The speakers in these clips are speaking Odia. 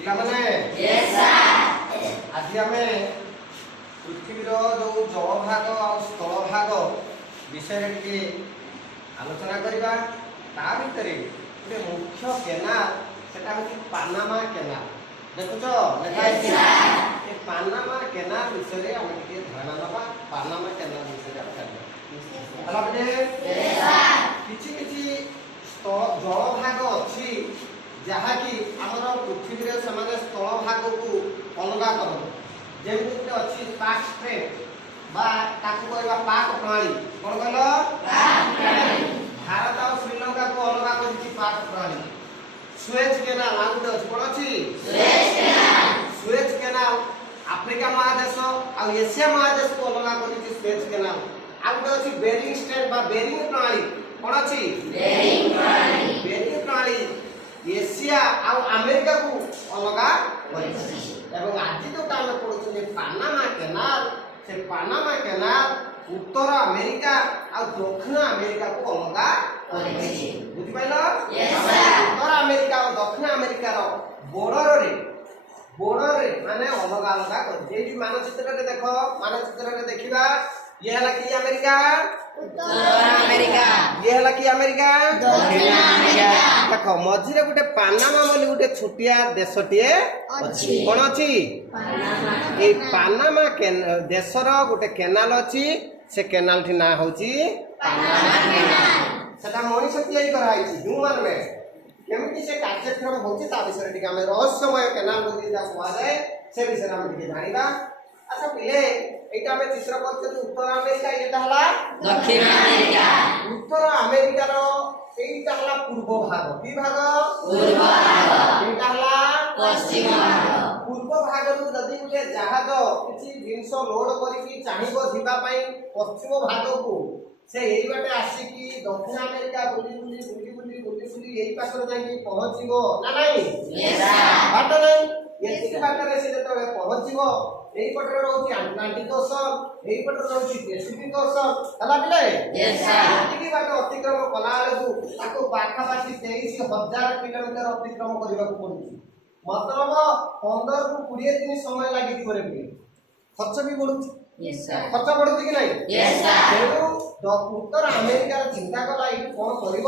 ପିଲାମାନେ ଆଜି ଆମେ ପୃଥିବୀର ଯୋଉ ଜଳ ଭାଗ ଆଉ ସ୍ଥଳ ଭାଗ ବିଷୟରେ ଟିକେ ଆଲୋଚନା କରିବା। ତା ଭିତରେ ଗୋଟେ ମୁଖ୍ୟ କେନାଲ ସେଟା ହେଉଛି ପାନାମା କେନାଲ। ଦେଖୁଛ ଲେଖା ହେଇଛି ଏ ପାନାମା କେନାଲ ବିଷୟରେ ଆମେ ଟିକେ ଧ୍ୟାନ ଦେବା। ପାନାମା କେନାଲ ବିଷୟରେ ଆମେ ଜାଣିବା। କିଛି କିଛି ଜଳ ଭାଗ ଅଛି ଯାହାକି ଆମର ପୃଥିବୀରେ ସେମାନେ ସ୍ଥଳ ଭାଗକୁ ଅଲଗା କରନ୍ତି। ଯେମିତି ଗୋଟେ ଅଛି ପାକ୍ ଷ୍ଟ୍ରେଟ୍ ବା ତାକୁ କହିବା ପାକ୍ ପ୍ରଣାଳୀ। କ'ଣ କହିଲ? ଭାରତ ଆଉ ଶ୍ରୀଲଙ୍କାକୁ ଅଲଗା କରିଛି ପାକ୍ ପ୍ରଣାଳୀ। ସୁଏଜ କେନାଲ ଆଉ ଗୋଟେ ଅଛି। କ'ଣ ଅଛି? ସୁଏଜ କେନାଲ ଆଫ୍ରିକା ମହାଦେଶ ଆଉ ଏସିଆ ମହାଦେଶକୁ ଅଲଗା କରିଛି ସୁଏଜ କେନାଲ। ଆଉ ଗୋଟେ ଅଛି ବେରିଂ ଷ୍ଟ୍ରେଟ୍ ବା ବେରିଂ ପ୍ରଣାଳୀ। କ'ଣ ଅଛି? ବେରିଂ ପ୍ରଣାଳୀ ଏସିଆ ଆଉ ଆମେରିକାକୁ ଅଲଗା କରିଛି। ଏବଂ ଆଜି ଯୋଉଟା ଆମେ ପଢୁଛନ୍ତି ପାନାମା କେନାଲ, ସେ ପାନାମା କେନାଲ ଉତ୍ତର ଆମେରିକା ଆଉ ଦକ୍ଷିଣ ଆମେରିକାକୁ ଅଲଗା କରିଛି। ବୁଝିପାରିଲ? ଉତ୍ତର ଆମେରିକା ଆଉ ଦକ୍ଷିଣ ଆମେରିକାର ବୋର୍ଡରରେ ମାନେ ଅଲଗା ଅଲଗା କରିଛି। ଏଇଠି ମାନଚିତ୍ରରେ ଦେଖ, ମାନଚିତ୍ରରେ ଦେଖିବା ଇଏ ହେଲା କି ଆମେରିକା, ଇଏ ହେଲା କି ଆମେରିକା, ଦେଖ ମଝିରେ ଗୋଟେ ପାନାମା ବୋଲି ଗୋଟେ ଛୋଟିଆ ଦେଶଟିଏ ଅଛି। କ'ଣ ଅଛି? ଏଇ ପାନାମା ଦେଶର ଗୋଟେ କେନାଲ ଅଛି। ସେ କେନାଲଟି ନାଁ ହଉଛି ସେଟା ମଣିଷ ତିଆରି କରାଯାଇଛି। ହ୍ୟୁମାନ ମେଡ୍। କେମିତି ସେ କାର୍ଯ୍ୟକ୍ରମ ହଉଛି ତା ବିଷୟରେ ଟିକେ ଆମେ ରହସ୍ୟମୟ କେନାଲ ବୋଲି ଯାହା କୁହାଯାଏ ସେ ବିଷୟରେ ଆମେ ଟିକେ ଜାଣିବା। ଆଚ୍ଛା ପିଲେ, এইটা ଆମେ ଚିତ୍ର କରୁଛନ୍ତି ଉତ୍ତର ଆମେରିକା, ଏଇଟା ହେଲା ଦକ୍ଷିଣ ଆମେରିକା। ଉତ୍ତର ଆମେରିକାର এইটা ହେଲା ପୂର୍ବ ଭାଗ। କି ଭାଗ? ପୂର୍ବ ଭାଗ। এইটা ହେଲା ପଶ୍ଚିମ ଭାଗ। ପୂର୍ବ ଭାଗରୁ ଯଦି ଗୋଟେ ଜାହାଜ କିଛି ଜିନିଷ ଲୋଡ କରିକି ଚାହିଁବ ଯିବା ପାଇଁ ପଶ୍ଚିମ ଭାଗକୁ, ସେ ଏଇ ବାଟେ ଆସିକି ଦକ୍ଷିଣ ଆମେରିକା ବୁଲି ଏଇ ପାଖରେ ଯାଇକି ପହଞ୍ଚିବ ନା ନାହିଁ? ବାଟ ନାହିଁ। ଏତିକି ବାଟରେ ସେ ଯେତେବେଳେ ପହଞ୍ଚିବ, এই পটরে রହୁଛି আটলান্টিক ওশন, এই পটরে রହୁଛି প্যাসিফିক ওশন। ହେଲା ପିଲେ? ଏତିକି ବାଟ ଅତିକ୍ରମ କଲା ବେଳକୁ ତାକୁ ପାଖାପାଖି 23,000 କିଲୋମିଟର ଅତିକ୍ରମ କରିବାକୁ ପଡୁଛି। ମତଲବ 15 ରୁ 20 ଦିନ ସମୟ ଲାଗିଛି ପରେ ପିଲେ। ଖର୍ଚ୍ଚ ବି ବଢୁଛି। ଖର୍ଚ୍ଚ ବଢୁଛି କି ନାହିଁ? ତେଣୁ ଉତ୍ତର ଆମେରିକାର ଚିନ୍ତା କଲା ଏଇଠି କ'ଣ କରିବ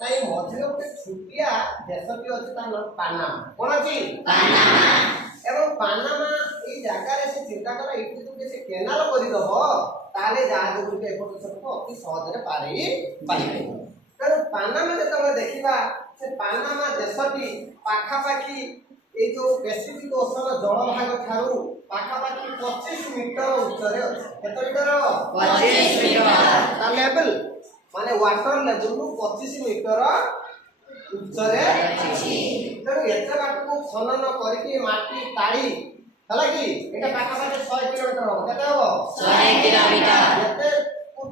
ନା ଏଇ ମଝିରେ ଗୋଟେ ଛୋଟିଆ ଦେଶଟି ଅଛି, ତା ନାଁ ପାନାମା। କ'ଣ ଅଛି? ଏବଂ ପାନାମା এই জায়গায় সে চিন্তা করা এটি যদি সে কেনাল করিদব তাহলে জাহাজ গুলো এপট সেপট অতি সহজে পারি পারিবে। তেমন পানামা যেতবে দেখিবা সে পানামা দেশটি পাখাপাখি এই যে প্যাসিফিক ওশন জলভাগ ঠারু পাখাপাখি 25 মিটার উচ্চরে আছে। কত মিটার? 25 মিটার। তা লেভেল মানে ওয়াটার লেভেল 25 মিটার উচ্চরে আছে। তেমন এতে বাটକୁ খনন করিকি মাটি তাড়ি ହେଲା କି এটা ପାଖାପାଖି 100 কিলোমিটার হব। কেতে হব? 100 কিলোমিটার। এতে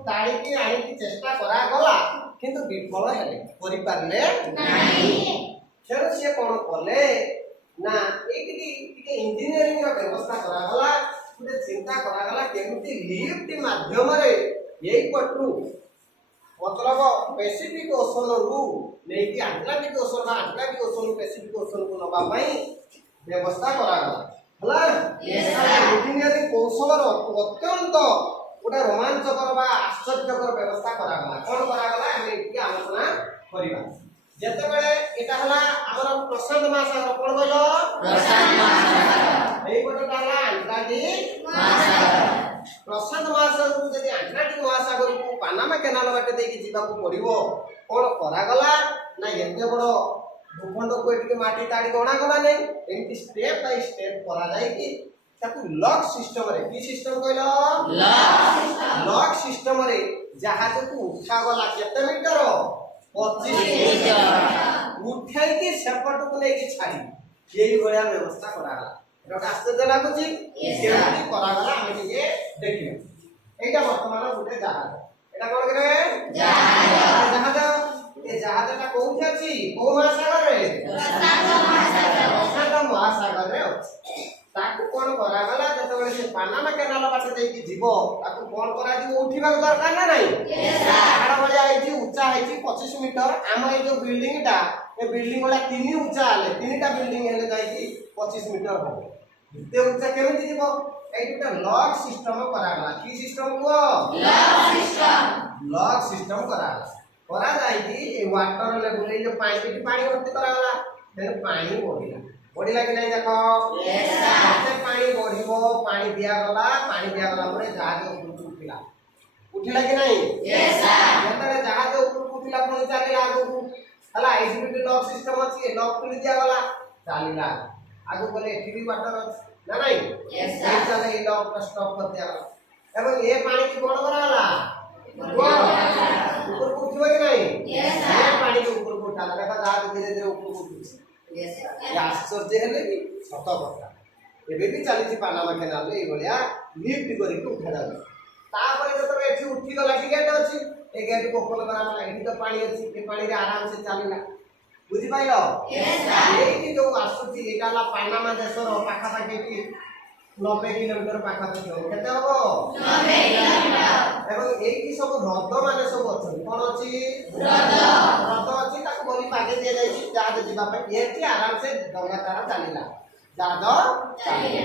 তাড়িকি আনিকি চেষ্টা করা গলা কিন্তু বিফল হেলে করি পারলে নাই। সেটা সে কোন কলে না এইটি টিকে ইঞ্জিনিয়ারিং র ব্যবস্থা করা গলা, ଗୋଟେ চিন্তা করা গলা কেମିତି লিফট মাধ্যমରେ এই পটু মতলব প্যাসিফিক ওশন রু নেকি আটলান্টিক ওশন বা আটলান্টিক ওশন প্যাসিফিক ওশন কো নবা পাই ব্যবস্থা করা গলা। ହେଲା ଇଞ୍ଜିନିୟରିଂ କୌଶଳର ଅତ୍ୟନ୍ତ ଗୋଟେ ରୋମାଞ୍ଚକର ବା ଆଶ୍ଚର୍ଯ୍ୟକର ବ୍ୟବସ୍ଥା କରାଗଲା। କ'ଣ କରାଗଲା ଆମେ ଏଠି ଆଲୋଚନା କରିବା। ଯେତେବେଳେ ଏଟା ହେଲା ଆମର ପ୍ରଶାନ୍ତ ମହାସାଗର। କ'ଣ କହିଲ? ପ୍ରଶାନ୍ତ ମହାସାଗର। ଏଇପଟଟା ହେଲା ଆଟଲାଣ୍ଟିକ ମହାସାଗର। ପ୍ରଶାନ୍ତ ମହାସାଗରକୁ ଯଦି ଆଟଲାଣ୍ଟିକ ମହାସାଗରକୁ ପାନାମା କେନାଲ ବାଟେ ଦେଇକି ଯିବାକୁ ପଡିବ, କ'ଣ କରାଗଲା ନା ଏତେ ବଡ଼ ଭୂଖଣ୍ଡକୁ ଏଠିକି ମାଟି ତାଡ଼ି ଗଣାଗଲା ନାହିଁ। ଏମିତି ଷ୍ଟେପ୍ ବାଇ ଷ୍ଟେପ୍ କରାଯାଇକି ତାକୁ ଲକ୍ ସିଷ୍ଟମରେ, କି ସିଷ୍ଟମ କହିଲ? ଲକ୍ ସିଷ୍ଟମରେ ଜାହାଜକୁ ଉଠାଗଲା। କେତେ ମିଟର? 25 ମିଟର। ଉଠେଇକି ସେପଟକୁ ନେଇକି ଛାଡ଼ି ଏଇଭଳିଆ ବ୍ୟବସ୍ଥା କରାଗଲା। এটা ଗୋଟେ ଆଶ୍ଚର୍ଯ୍ୟ ଲାଗୁଛି। କେମିତି କରାଗଲା ଆମେ ଟିକେ ଦେଖିବା। এইটা ବର୍ତ୍ତମାନ ଗୋଟେ ଜାହାଜ। এটা କ'ଣ କରେ? ଜାହାଜ। ଏ ଜାହାଜଟା କୋଉଠି ଅଛି? କୋଉ ମହାସାଗରରେ? ପ୍ରଶାନ୍ତ ମହାସାଗରରେ ଅଛି। ତାକୁ କ'ଣ କରାଗଲା, ଯେତେବେଳେ ସେ ପାନାମା କେନାଲ ବାଟେ ଦେଇକି ଯିବ ତାକୁ କ'ଣ କରାଯିବ? ଉଠିବାକୁ ଦରକାର ନା ନାହିଁ? ପାହାଡ଼ ଭଳିଆ ହେଇଛି, ଉଚ୍ଚା ହେଇଛି 25 ମିଟର। ଆମ ଏଇ ଯୋଉ ବିଲ୍ଡିଂଟା ए बिल्डिंग वाला तीन ऊंचा आले तीनटा बिल्डिंग हेले जाई 25 मीटर हो एते ऊंचा केमिति जीवो एटा लॉक सिस्टम कराला की सिस्टम को लॉक सिस्टम करा जाई कि ए वाटर लेवल ए जो पानी भर्ती कराला देन पानी बढ़िला कि नहीं देखो पानी बढ़िबो पानी दिया गला परे जहाज ऊपर उठिला कि नहीं जतरे जहाज ऊपर उठिला पुणी चलिला आगु हला आईसीबी लॉक सिस्टम अछि लॉक खुली दिया गला चलिला आगु बोले एठी भी वाटर ना नहीं चले ई लॉक स्टॉप कर दिया गला एवं ये पानी की कोण कराला ऊपर उठिबो कि नहीं ये पानी के ऊपर उठाला देखा जहाज धीरे धीरे ऊपर उठुछि आश्चर्य हेले भी सत कथा एबे भी चली पानामा केनाल ए भलिया लिफ्ट करिक उठा जाउ तापर जब एठी उठी गला कि गेट अछि ए गेट को ओपन करा मला एठी तो पानी अछि ए पानी रे आराम से चलिला बुझि पाइलो एठी जो आसुची एटाला पानामा देशर पाखा पाखी 90 किलोमीटर पाखा पाखी हो केते हबो 90 किलोमीटर एवं एठी सब हृद माने सब अछि कोन अछि हृद अछि ताको बोली पागे दे जाई छी जहाज जीवा पे एठी आराम से गंगा तारा चलिला जहाज चलिला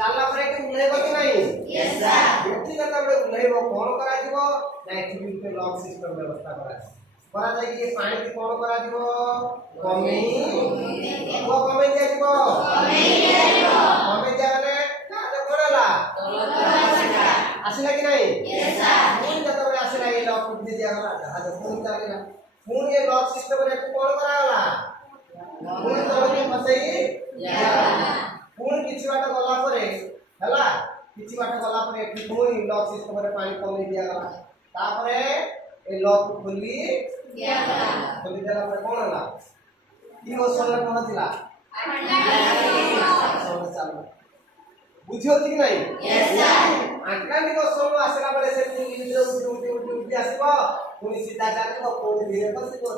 चलला परे कि उलेबो कि नहीं यस सर एठी जता बे उलेबो कोन करा दिबो ना एठी भी लॉक सिस्टम व्यवस्था करा जाई कि पानी की कोन करा दिबो कमी दिया दिबो कमी दिया गले ना कोनला आसिला कि नहीं यस सर कोन जता बे आसिला ए लॉक खुली दिया गला जहाज कोन चलिला कोन ये लॉक सिस्टम रे कोन करा गला कोन तळके फसई पुणी किछि बाटा गला परे हला किछि बाटा गला परे पुणी लॉक सिस्टम रे पानी कमी दिया गला तापरे ए लॉक खुली दिया परे कोन हला ई ओसन रे पहुंचला बुझियो कि नहीं यस सर अटलांटिक ओसन आसला परे से पुणी उठी आसीबो पुणी सीधा जानिबो पुणी धीरे बसिबो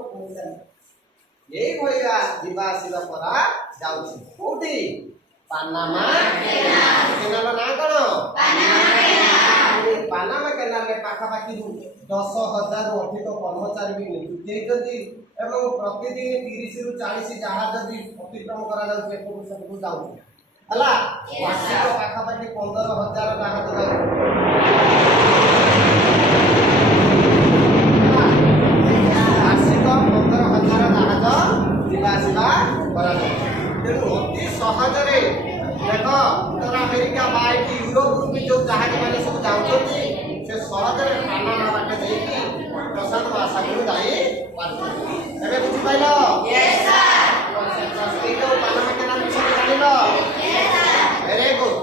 पुणी जानिबो यही भलिया जीवा आसीबा परा जाउछि कोठी पानामा केनाल ना कोन पानामा केनाल रे पाखा पाखी 10,000 रु अधिक कर्मचारी भी नियुक्ति हेतନ୍ତି एवं प्रतिदिन 30 रु 40 जहाज भी अतिक्रम करा जाउछि एपटु सबु जाउछि हला वार्षिक पाखा पाखी 15,000 जहाज वार्षिक 15,000 जहाज जीवा आसीबा करा तेणु अति सहजरे देख उत्तर अमेरिका बाइक यूरोप भी जो जहाज माने सब जाउछथि से सहजरे पानामा बाटे देकी प्रशांत महासागर जाई पारथि एबे बुझि पाइलो यस सर एतो पानामा केना सब जानिलो यस सर वेरी गुड